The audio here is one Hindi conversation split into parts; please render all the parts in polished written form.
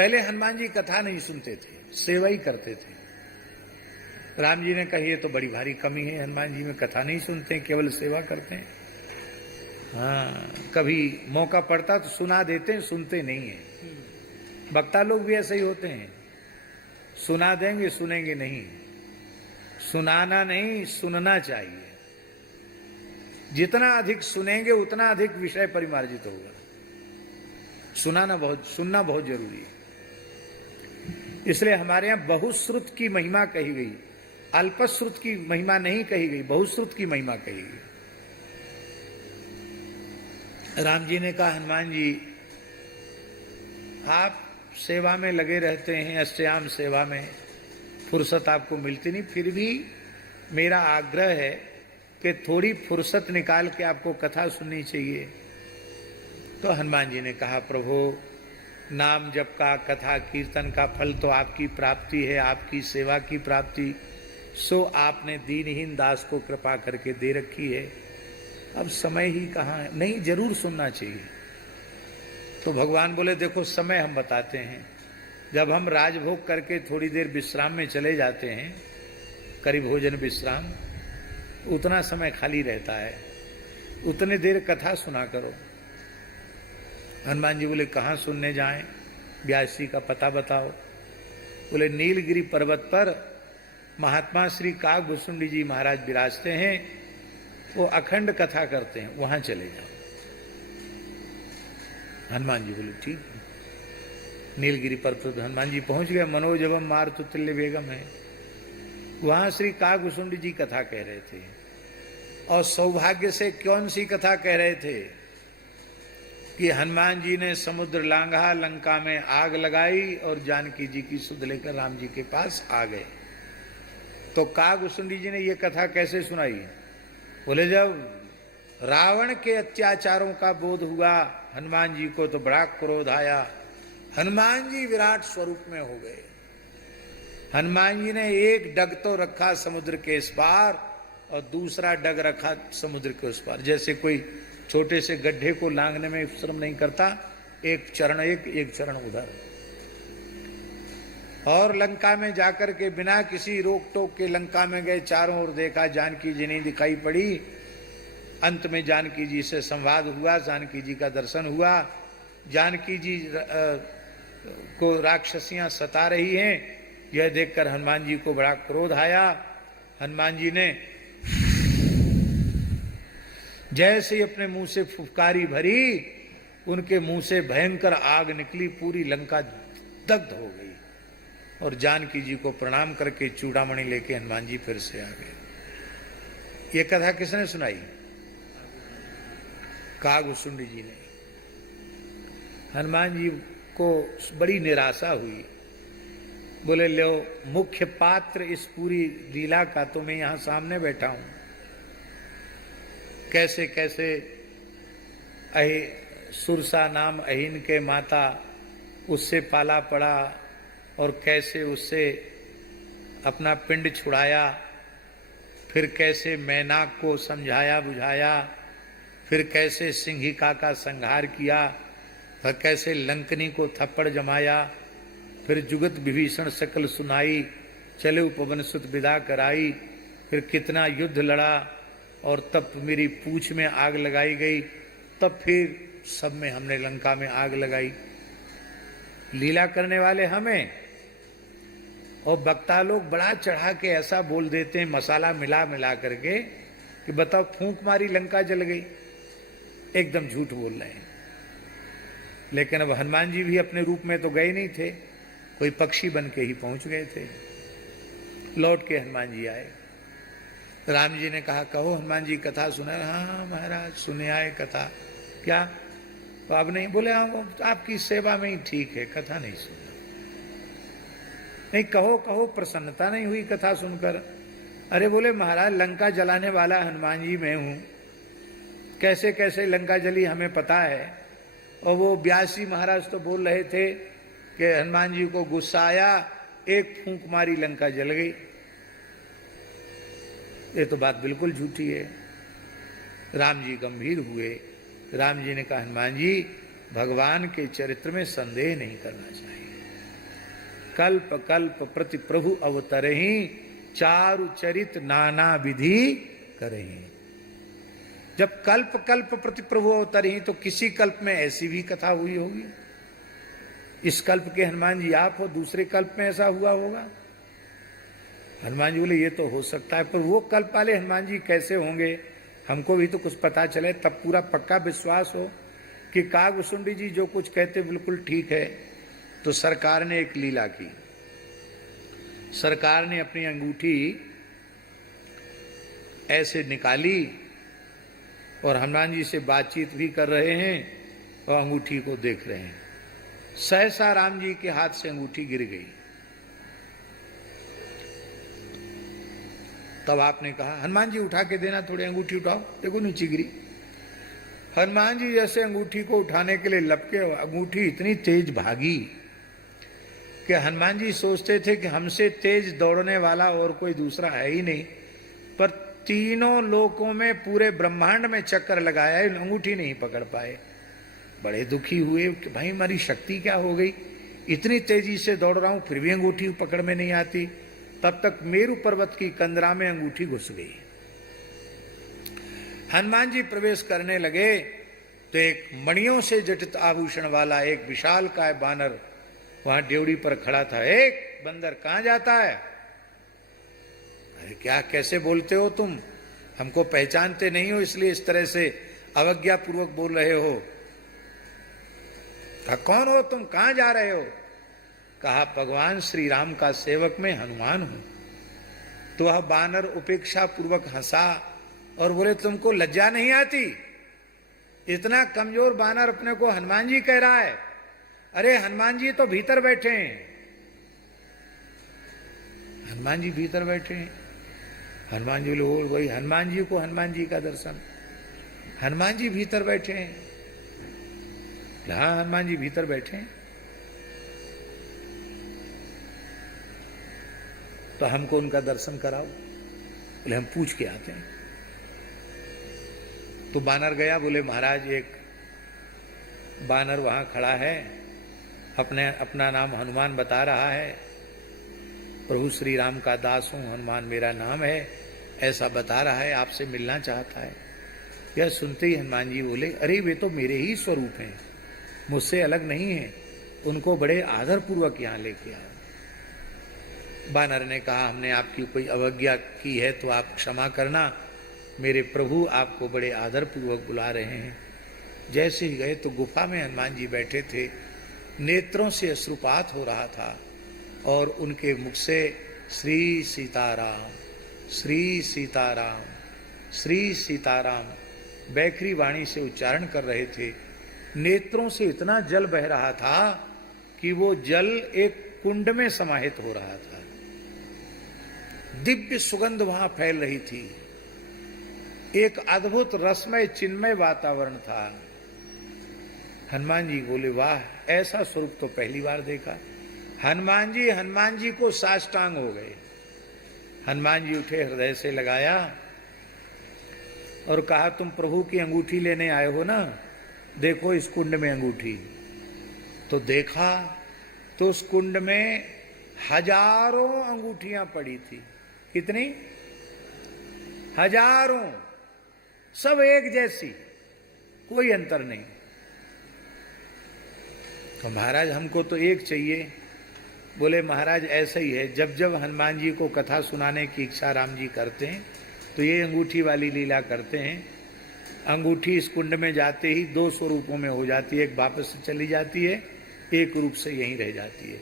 पहले हनुमान जी कथा नहीं सुनते थे, सेवा ही करते थे। राम जी ने कहा ये तो बड़ी भारी कमी है, हनुमान जी में कथा नहीं सुनते, केवल सेवा करते हैं। हाँ, कभी मौका पड़ता तो सुना देते हैं, सुनते नहीं है। वक्ता लोग भी ऐसे ही होते हैं, सुना देंगे, सुनेंगे नहीं। सुनाना नहीं, सुनना चाहिए। जितना अधिक सुनेंगे उतना अधिक विषय परिमार्जित होगा। सुनना बहुत जरूरी है। इसलिए हमारे यहां बहुश्रुत की महिमा कही गई, अल्पश्रुत की महिमा नहीं कही गई, बहुश्रुत की महिमा कही गई। राम जी ने कहा हनुमान जी आप सेवा में लगे रहते हैं, अष्टयाम सेवा में फुर्सत आपको मिलती नहीं, फिर भी मेरा आग्रह है कि थोड़ी फुर्सत निकाल के आपको कथा सुननी चाहिए। तो हनुमान जी ने कहा प्रभु नाम जप का, कथा कीर्तन का फल तो आपकी प्राप्ति है, आपकी सेवा की प्राप्ति, सो आपने दीनहीन दास को कृपा करके दे रखी है, अब समय ही कहाँ है। नहीं, जरूर सुनना चाहिए। तो भगवान बोले देखो समय हम बताते हैं, जब हम राजभोग करके थोड़ी देर विश्राम में चले जाते हैं, करीब भोजन विश्राम, उतना समय खाली रहता है, उतने देर कथा सुना करो। हनुमान जी बोले कहाँ सुनने जाएं, व्यास जी का पता बताओ। बोले नीलगिरी पर्वत पर महात्मा श्री काकभूषुंडी जी महाराज विराजते हैं, वो अखंड कथा करते हैं, वहां चले जाओ। हनुमान जी बोले ठीक है। नीलगिरी पर्वत हनुमान जी पहुंच गए, मनोजवम मारुत तुल्य वेगम है, वहां श्री काकभूषुंडी जी कथा कह रहे थे। और सौभाग्य से कौन सी कथा कह रहे थे कि हनुमान जी ने समुद्र लांघा, लंका में आग लगाई और जानकी जी की सुध लेकर राम जी के पास आ गए। तो काकभूषुंडी जी ने ये कथा कैसे सुनाई? बोले जब रावण के अत्याचारों का बोध हुआ हनुमान जी को तो बड़ा क्रोध आया, हनुमान जी विराट स्वरूप में हो गए। हनुमान जी ने एक डग तो रखा समुद्र के इस पार और दूसरा डग रखा समुद्र के उस पार। जैसे कोई छोटे से गड्ढे को लांघने में श्रम नहीं करता, एक चरण एक चरण उधर। और लंका में जाकर के बिना किसी रोक टोक के लंका में गए, चारों ओर देखा, जानकी जी नहीं दिखाई पड़ी। अंत में जानकी जी से संवाद हुआ, जानकी जी का दर्शन हुआ। जानकी जी को राक्षसियां सता रही हैं, यह देखकर हनुमान जी को बड़ा क्रोध आया। हनुमान जी ने जैसे ही अपने मुंह से फुफकारी भरी, उनके मुंह से भयंकर आग निकली, पूरी लंका दग्ध हो गई। और जानकी जी को प्रणाम करके चूड़ामणि लेके हनुमान जी फिर से आ गए। ये कथा किसने सुनाई? काकभूषुंडी जी ने। हनुमान जी को बड़ी निराशा हुई। बोले लो मुख्य पात्र इस पूरी लीला का तो मैं यहां सामने बैठा हूं, कैसे कैसे सुरसा अहिन अहिन के माता उससे पाला पड़ा और कैसे उससे अपना पिंड छुड़ाया, फिर कैसे मैनाक को समझाया बुझाया, फिर कैसे सिंहिका का संहार किया, फिर कैसे लंकनी को थप्पड़ जमाया, फिर जुगत विभीषण सकल सुनाई, चले उपवन सुत विदा कराई, फिर कितना युद्ध लड़ा और तब मेरी पूंछ में आग लगाई गई, तब फिर सब में हमने लंका में आग लगाई। लीला करने वाले हमें, और वक्ता लोग बड़ा चढ़ा के ऐसा बोल देते हैं मसाला मिला मिला करके कि बताओ फूंक मारी लंका जल गई। एकदम झूठ बोल रहे हैं। लेकिन अब हनुमान जी भी अपने रूप में तो गए नहीं थे, कोई पक्षी बन के ही पहुंच गए थे। लौट के हनुमान जी आए। राम जी ने कहा कहो हनुमान जी कथा सुना? हाँ महाराज सुने आए कथा। क्या? तो अब नहीं? बोले हाँ आपकी सेवा में ही ठीक है, कथा नहीं सुनना। नहीं कहो कहो, प्रसन्नता नहीं हुई कथा सुनकर। अरे बोले महाराज लंका जलाने वाला हनुमान जी मैं हूं, कैसे कैसे लंका जली हमें पता है। और वो व्यास जी महाराज तो बोल रहे थे कि हनुमान जी को गुस्सा आया, एक फूंक मारी लंका जल गई। ये तो बात बिल्कुल झूठी है। राम जी गंभीर हुए। राम जी ने कहा हनुमान जी भगवान के चरित्र में संदेह नहीं करना चाहिए। कल्प कल्प प्रति प्रभु अवतरहि, चारु चरित नाना विधि करहि। जब कल्प कल्प प्रति प्रभु अवतरहि तो किसी कल्प में ऐसी भी कथा हुई होगी। इस कल्प के हनुमान जी आप हो, दूसरे कल्प में ऐसा हुआ होगा। हनुमान जी बोले ये तो हो सकता है, पर वो कल्प वाले हनुमान जी कैसे होंगे, हमको भी तो कुछ पता चले, तब पूरा पक्का विश्वास हो कि कागभूषुंडी जी जो कुछ कहते बिल्कुल ठीक है। तो सरकार ने एक लीला की। सरकार ने अपनी अंगूठी ऐसे निकाली और हनुमान जी से बातचीत भी कर रहे हैं और अंगूठी को देख रहे हैं। सहसा राम जी के हाथ से अंगूठी गिर गई। तब आपने कहा हनुमान जी उठा के देना, थोड़ी अंगूठी उठाओ, देखो नीचे गिरी। हनुमान जी जैसे अंगूठी को उठाने के लिए लपके, अंगूठी इतनी तेज भागी कि हनुमान जी सोचते थे कि हमसे तेज दौड़ने वाला और कोई दूसरा है ही नहीं, पर तीनों लोकों में पूरे ब्रह्मांड में चक्कर लगाया, अंगूठी नहीं पकड़ पाए। बड़े दुखी हुए कि भाई हमारी शक्ति क्या हो गई, इतनी तेजी से दौड़ रहा हूं फिर भी अंगूठी पकड़ में नहीं आती। तब तक मेरु पर्वत की कंदरा में अंगूठी घुस गई। हनुमान जी प्रवेश करने लगे तो एक मणियों से जटित आभूषण वाला एक विशाल काय बानर वहां ड्योढ़ी पर खड़ा था। एक बंदर कहां जाता है? अरे क्या कैसे बोलते हो तुम, हमको पहचानते नहीं हो इसलिए इस तरह से अवज्ञा पूर्वक बोल रहे हो। कहा कौन हो तुम, कहां जा रहे हो? कहा भगवान श्री राम का सेवक मैं हनुमान हूं। तो वह बानर उपेक्षा पूर्वक हंसा और बोले तुमको लज्जा नहीं आती? इतना कमजोर बानर अपने को हनुमान जी कह रहा है। अरे हनुमान जी तो भीतर बैठे हैं। हनुमान जी भीतर बैठे हैं। हनुमान जी बोले वही हनुमान जी को हनुमान जी का दर्शन। हनुमान जी भीतर बैठे हैं। हाँ हनुमान जी भीतर बैठे हैं। तो हमको उनका दर्शन कराओ। बोले हम पूछ के आते हैं। तो बानर गया, बोले महाराज एक बानर वहां खड़ा है, अपना नाम हनुमान बता रहा है, प्रभु श्री राम का दास हूं, हनुमान मेरा नाम है, ऐसा बता रहा है, आपसे मिलना चाहता है। यह सुनते ही हनुमान जी बोले अरे वे तो मेरे ही स्वरूप हैं, मुझसे अलग नहीं है, उनको बड़े आदर पूर्वक यहां लेके आओ। बानर ने कहा हमने आपकी कोई अवज्ञा की है तो आप क्षमा करना, मेरे प्रभु आपको बड़े आदर पूर्वक बुला रहे हैं। जैसे ही गए तो गुफा में हनुमान जी बैठे थे, नेत्रों से अश्रुपात हो रहा था और उनके मुख से श्री सीताराम श्री सीताराम श्री सीताराम बैखरी वाणी से उच्चारण कर रहे थे। नेत्रों से इतना जल बह रहा था कि वो जल एक कुंड में समाहित हो रहा था। दिव्य सुगंध वहां फैल रही थी। एक अद्भुत रसमय चिन्मय वातावरण था। हनुमान जी बोले वाह, ऐसा स्वरूप तो पहली बार देखा। हनुमान जी को साष्टांग हो गए। हनुमान जी उठे, हृदय से लगाया और कहा तुम प्रभु की अंगूठी लेने आए हो ना, देखो इस कुंड में अंगूठी। तो देखा तो उस कुंड में हजारों अंगूठियां पड़ी थी। कितनी? हजारों, सब एक जैसी, कोई अंतर नहीं। तो महाराज हमको तो एक चाहिए। बोले महाराज ऐसा ही है, जब जब हनुमान जी को कथा सुनाने की इच्छा राम जी करते हैं तो ये अंगूठी वाली लीला करते हैं। अंगूठी इस कुंड में जाते ही दो स्वरूपों में हो जाती है, एक वापस से चली जाती है, एक रूप से यहीं रह जाती है।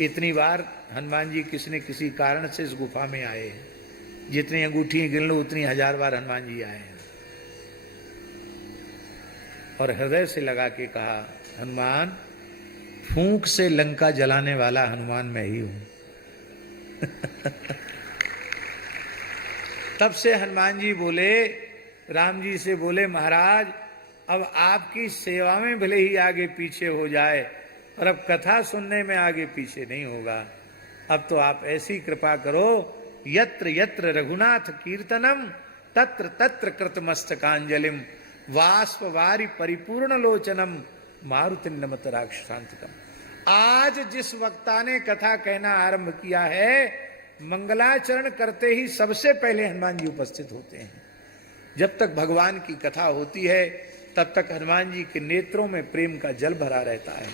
इतनी बार हनुमान जी किसी न किसी कारण से इस गुफा में आए हैं। जितनी अंगूठी गिन लो उतनी हजार बार हनुमान जी आए हैं। और हृदय से लगा के कहा हनुमान, फूंक से लंका जलाने वाला हनुमान मैं ही हूं। तब से हनुमान जी बोले, राम जी से बोले महाराज अब आपकी सेवा में भले ही आगे पीछे हो जाए और अब कथा सुनने में आगे पीछे नहीं होगा। अब तो आप ऐसी कृपा करो, यत्र यत्र रघुनाथ कीर्तनम तत्र तत्र कृतमस्तकांजलिम वाष्प वारी परिपूर्ण लोचनम मारुति नमत राक्षसांतकम। आज जिस वक्ता ने कथा कहना आरंभ किया है, मंगलाचरण करते ही सबसे पहले हनुमान जी उपस्थित होते हैं। जब तक भगवान की कथा होती है तब तक हनुमान जी के नेत्रों में प्रेम का जल भरा रहता है।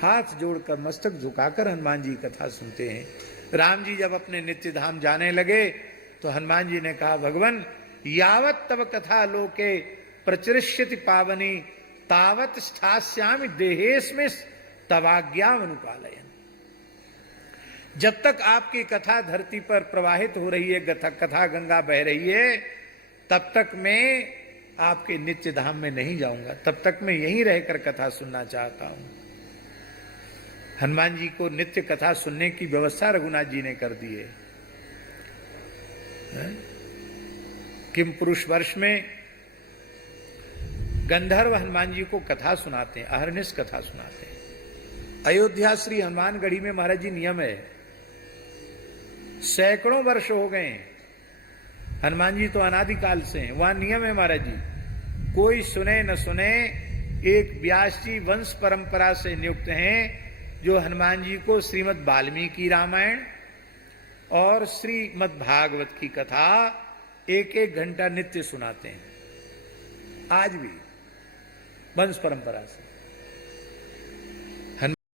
हाथ जोड़कर मस्तक झुकाकर हनुमान जी कथा सुनते हैं। राम जी जब अपने नित्य धाम जाने लगे तो हनुमान जी ने कहा, भगवान यावत तब कथा लोके प्रचरिष्यति पावनी तावत स्थास्यामि देहेस्मिन् तवाज्ञामनुपालयन्। जब तक आपकी कथा धरती पर प्रवाहित हो रही है, कथा गंगा बह रही है, तब तक मैं आपके नित्य धाम में नहीं जाऊंगा, तब तक मैं यहीं रहकर कथा सुनना चाहता हूं। हनुमान जी को नित्य कथा सुनने की व्यवस्था रघुनाथ जी ने कर दी है। किम पुरुष वर्ष में गंधर्व हनुमान जी को कथा सुनाते हैं, अहर्निश कथा सुनाते हैं। अयोध्या श्री हनुमानगढ़ी में महाराज जी नियम है, सैकड़ों वर्ष हो गए, हनुमान जी तो अनादिकाल से हैं, वहां नियम है महाराज जी, कोई सुने न सुने, एक व्यास जी वंश परंपरा से नियुक्त हैं जो हनुमान जी को श्रीमद् वाल्मीकि रामायण और श्रीमद् भागवत की कथा एक एक घंटा नित्य सुनाते हैं, आज भी वंश परंपरा से।